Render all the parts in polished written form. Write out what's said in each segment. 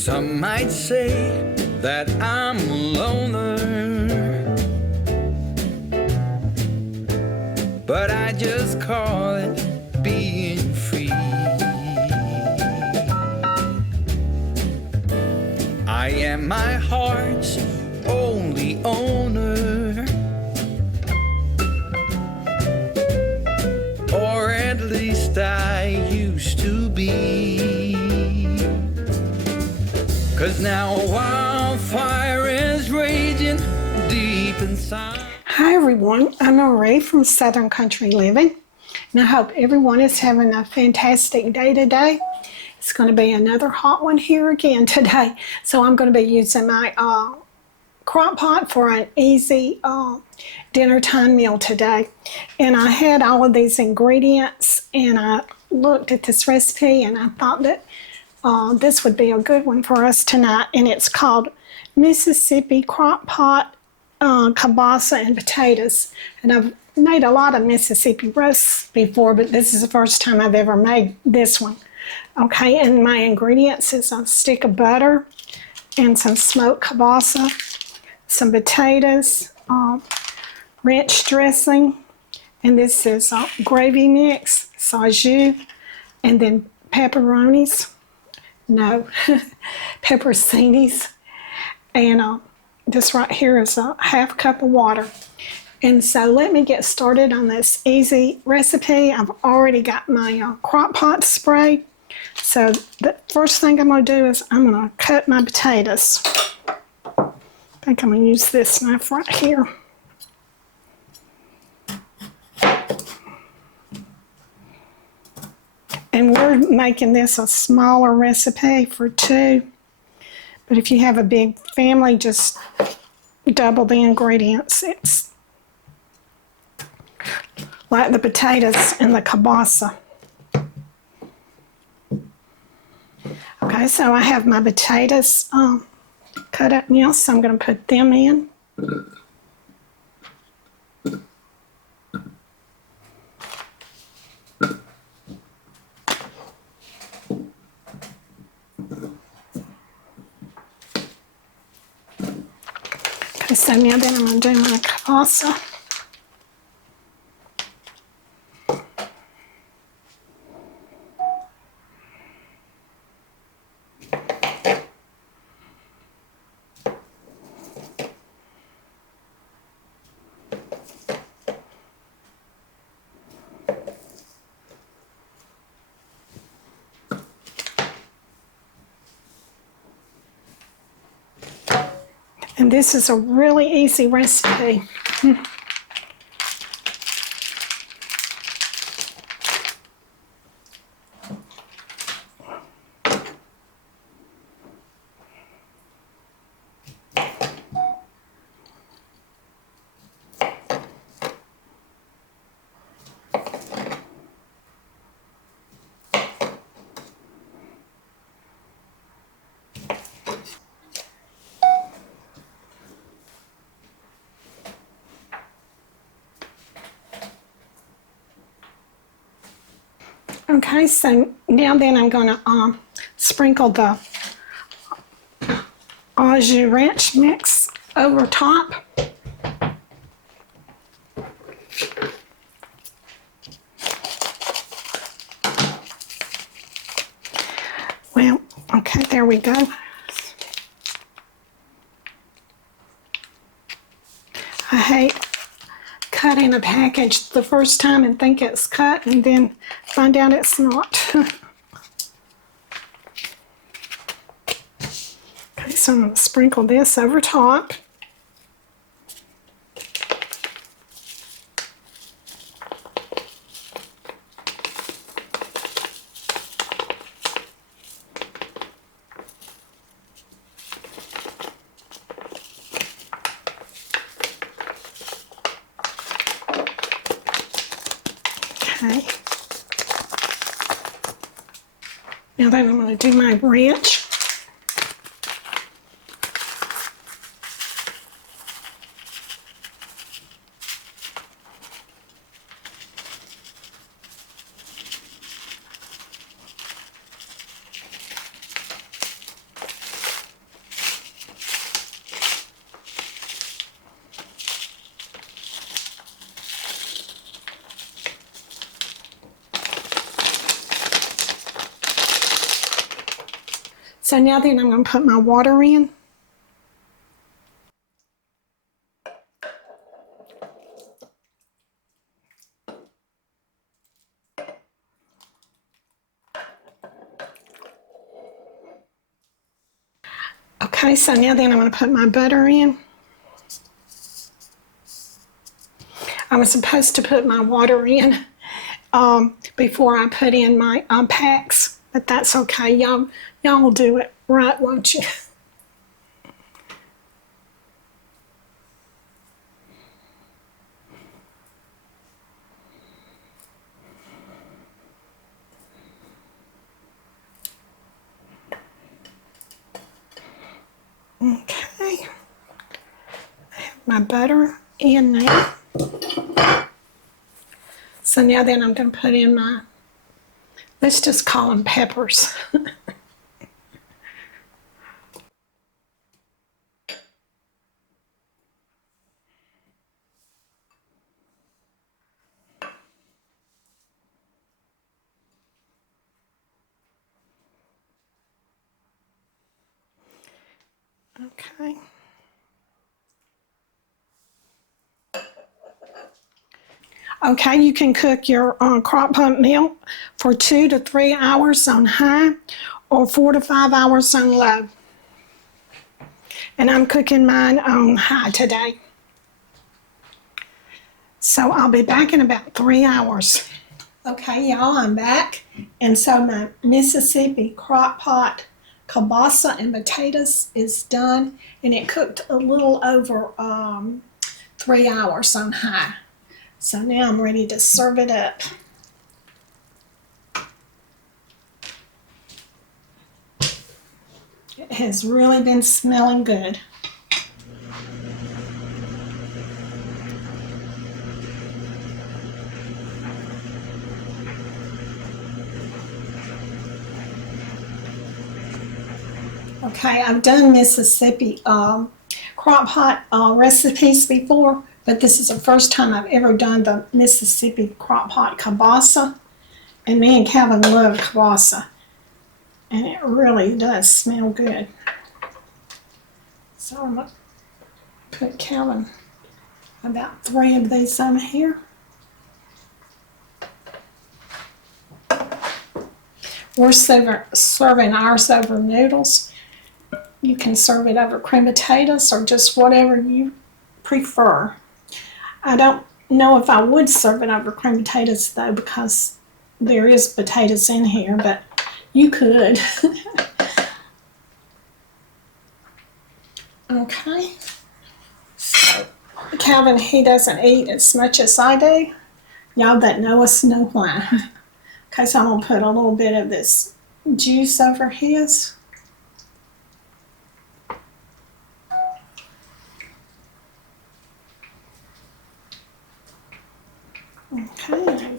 Some might say that I'm a loner, but I just call it being free. I am my heart's only owner, or at least I used to be. 'Cause now a wildfire is raging deep inside. Hi everyone, I'm Marie from Southern Country Living, and I hope everyone is having a fantastic day today. It's going to be another hot one here again today. So I'm going to be using my crock pot for an easy dinner time meal today. And I had all of these ingredients and I looked at this recipe and I thought that this would be a good one for us tonight. And it's called Mississippi Crockpot Kielbasa and Potatoes. And I've made a lot of Mississippi roasts before, but this is the first time I've ever made this one. Okay, and my ingredients is a stick of butter and some smoked kielbasa, some potatoes, ranch dressing, and this is gravy mix, au jus, and then pepperoncinis, and this right here is a half cup of water. And so let me get started on this easy recipe. I've already got my crock pot spray. So the first thing I'm going to do is I'm going to cut my potatoes. I think I'm going to use this knife right here. And we're making this a smaller recipe for two. But if you have a big family, just double the ingredients. It's like the potatoes and the kielbasa. Okay, so I have my potatoes cut up now, so I'm going to put them in. Okay, so now then I'm going to do my kielbasa. And this is a really easy recipe. Okay, so now then I'm going to sprinkle the au jus ranch mix over top. Well, okay, there we go. I hate cutting a package the first time and think it's cut and then find out it's not. Okay, so I'm going to sprinkle this over top. Okay. Now then I'm going to do my ranch. So now then I'm going to put my water in. Okay, so now then I'm going to put my butter in. I was supposed to put my water in before I put in my packs, but that's okay. Y'all will do it right, won't you? Okay, I have my butter in now. So now then I'm going to put in my, let's just call them peppers. Okay. Okay, you can cook your crock pot meal for 2 to 3 hours on high or 4 to 5 hours on low. And I'm cooking mine on high today. So I'll be back in about 3 hours. Okay, y'all, I'm back. And so my Mississippi Crockpot Kielbasa and potatoes is done. And it cooked a little over 3 hours on high. So now I'm ready to serve it up. It has really been smelling good. Okay, I've done Mississippi crock pot recipes before, but this is the first time I've ever done the Mississippi crock pot kielbasa. And me and Calvin love kielbasa. And it really does smell good. So I'm going to put Calvin about 3 of these on here. We're serving ours over noodles. You can serve it over cream potatoes or just whatever you prefer. I don't know if I would serve it over cream potatoes though, because there is potatoes in here, but you could. Okay. So Calvin, he doesn't eat as much as I do. Y'all that know us know why. Okay, so I'm going to put a little bit of this juice over his. Okay,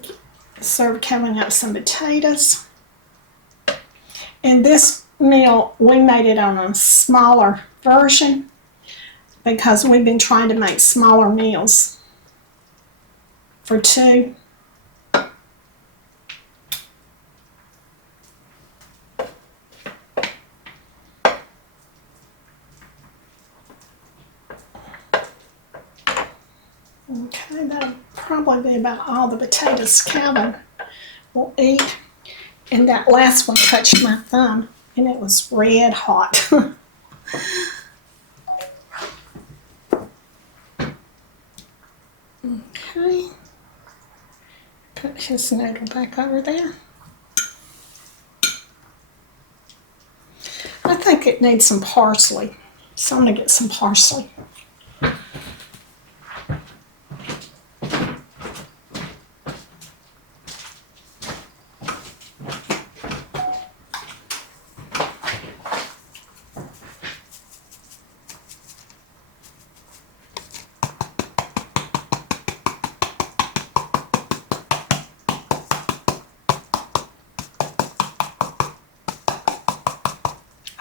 serve Calvin up some potatoes. And this meal, we made it on a smaller version because we've been trying to make smaller meals for 2. Okay, that'll probably be about all the potatoes Calvin will eat. And that last one touched my thumb, and it was red hot. Okay. Put his noodle back over there. I think it needs some parsley, so I'm going to get some parsley.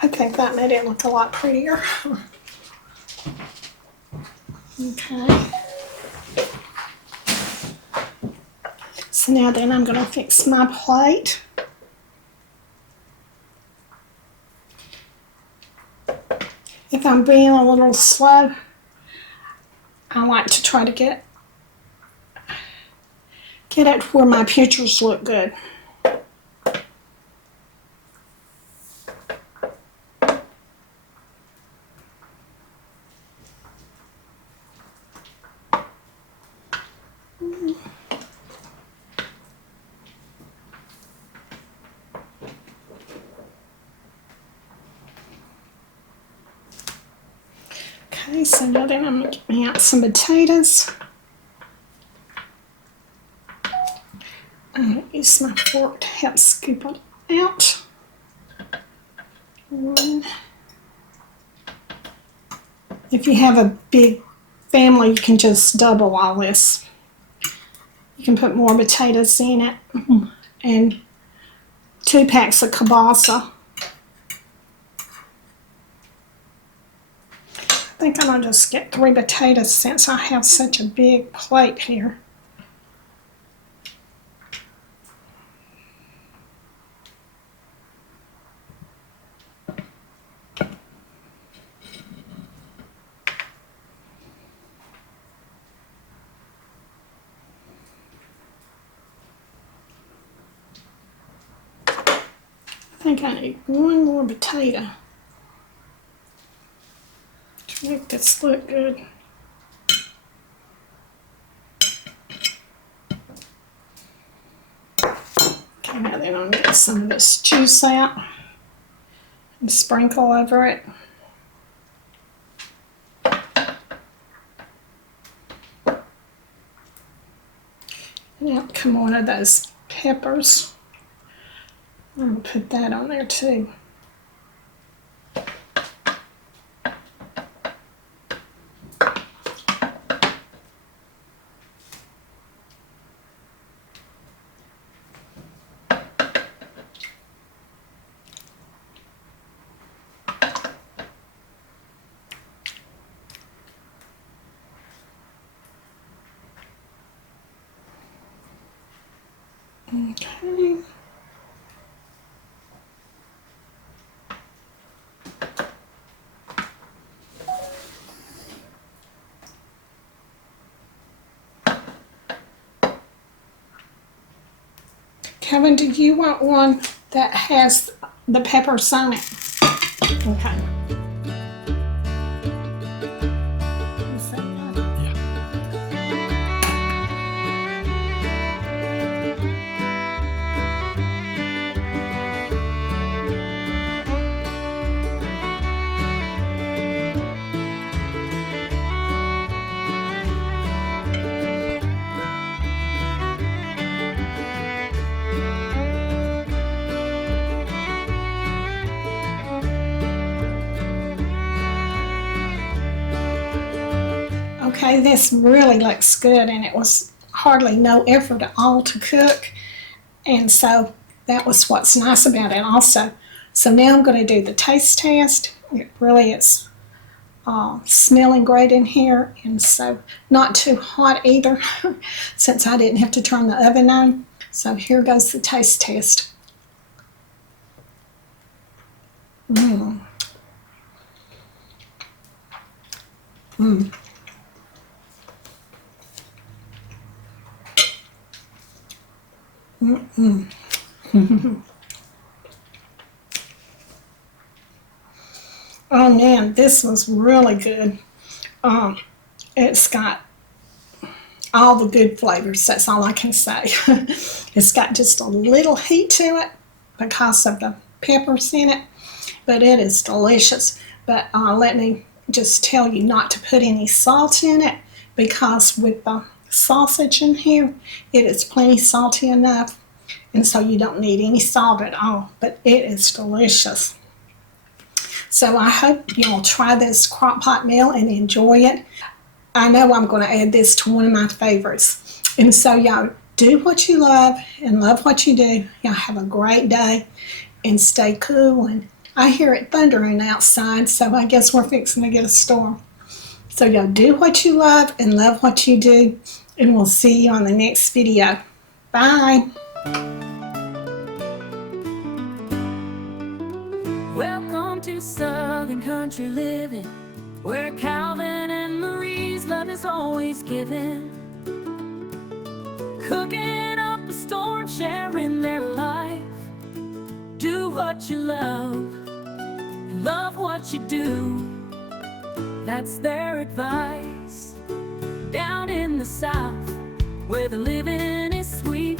I think that made it look a lot prettier. Okay. So now then I'm going to fix my plate. if I'm being a little slow, I like to try to get it where my pictures look good. Okay, so now then I'm going to get me out some potatoes. I'm going to use my fork to help scoop it out. One. If you have a big family, you can just double all this. You can put more potatoes in it. And 2 packs of kielbasa. I think I'm going to just get 3 potatoes since I have such a big plate here. I think I need 1 more potato to make this look good. Okay, now then I'm going to get some of this juice out and sprinkle over it. Now come one of those peppers. I'm going to put that on there too. Okay. Kevin, do you want one that has the peppers on it? Okay. Okay, this really looks good, and it was hardly no effort at all to cook, and so that was what's nice about it also. So now I'm going to do the taste test. It really is smelling great in here, and so not too hot either since I didn't have to turn the oven on. So here goes the taste test. Mmm. Mmm. Oh man, this was really good. It's got all the good flavors. That's all I can say. It's got just a little heat to it because of the peppers in it, but it is delicious. But let me just tell you not to put any salt in it, because with the sausage in here, it is plenty salty enough, and so you don't need any salt at all. But it is delicious. So I hope you'll try this Crockpot meal and enjoy it. I know I'm going to add this to one of my favorites. And so y'all do what you love and love what you do. Y'all have a great day and stay cool. And I hear it thundering outside, so I guess we're fixing to get a storm. So y'all do what you love and love what you do, and we'll see you on the next video. Bye. Welcome Welcome to Southern Country Living, where Calvin and Marie's love is always given. Cooking up a storm, sharing their life. Do what you love what you do. That's their advice. Down in the South, where the living is sweet,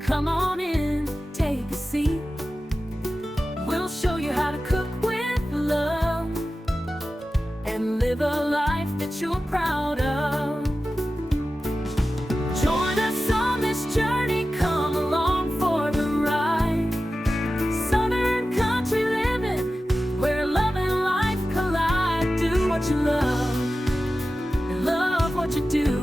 come on in, take a seat. We'll show you how to cook with love and live a life that you're proud of. Join us on this journey, come along for the ride. Southern Country Living, where love and life collide. Do what you love and love what you do.